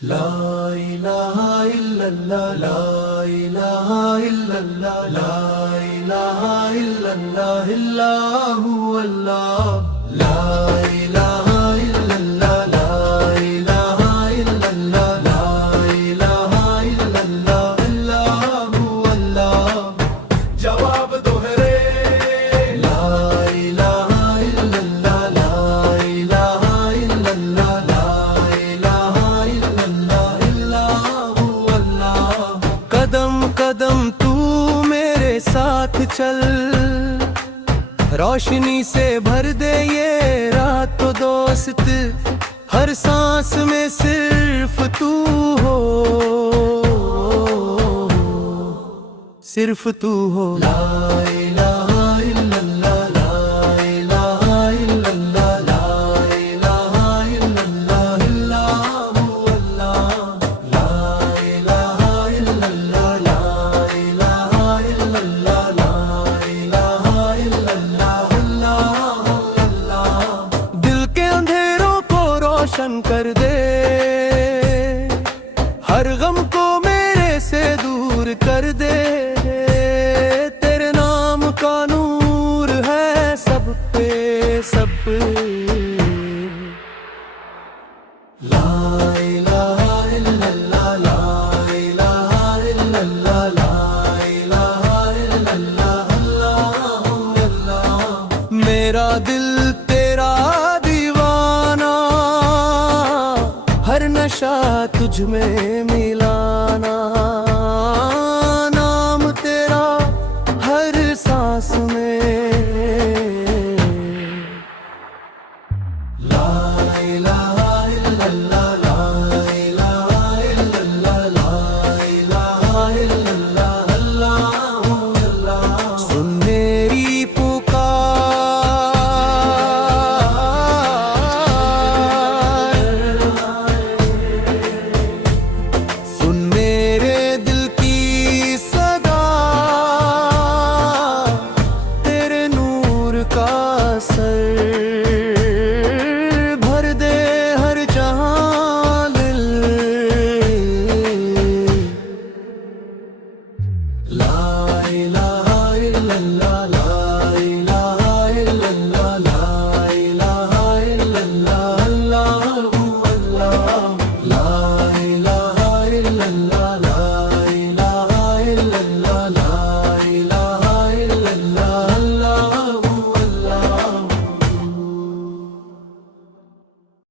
ला इलाहा इल्लल्लाह ला इलाहा इल्लल्लाह ला इलाहा इल्लल्लाह इल्लल्लाहु अल्लाह ला इलाहा इल्लल्लाह ला इलाहा इल्लल्लाह ला इलाहा इल्लल्लाह अल्लाहु अल्लाह जवाब दो है रे ला इलाहा इल्लल्लाह ला इलाहा इल्लल्लाह ला इलाहा इल्लल्लाह इल्लल्लाहु अल्लाह कदम कदम तू मेरे साथ चल रोशनी से भर दे ये रात तो दोस्त हर सांस में सिर्फ तू हो सिर्फ तू हो ला इलाहा इल्लल्लाह ला इलाहा इल्लल्लाह ला इलाहा इल्लल्लाह इल्लल्लाहु अल्लाह ला इलाहा इल्लल्लाह ला इलाहा इल्लल्लाह ला इलाहा इल्लल्लाह अल्लाह अल्लाह दिल के अंधेरों को रोशन कर दे हर गम को मेरे से दूर कर दे तेरे नाम का नूर है सब पे सब पे ला इलाहा इल्लल्लाह ला इलाहा इल्लल्लाह ला इलाहा इल्लल्लाह अल्लाहु अल्लाह मेरा दिल तेरा दीवाना हर नशा तुझ में मिलाना